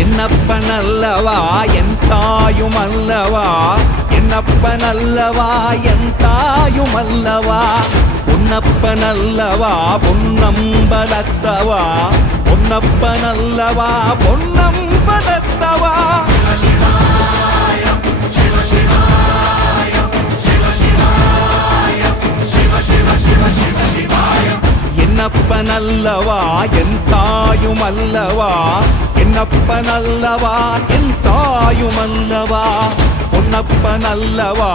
என்னப்பனல்லவா என் தாயுமல்லவா, என்னப்பனல்லவா என் தாயுமல்லவா, பொன்னப்பனல்லவா பொன்னம்பலத்தவா, பொன்னப்பனல்லவா பொன்னம்பலத்தவா. என்னப்பனல்லவா என் தாயுமல்லவா, என்னப்பனல்லவா என் தாயுமல்லவா, பொன்னப்பனல்லவா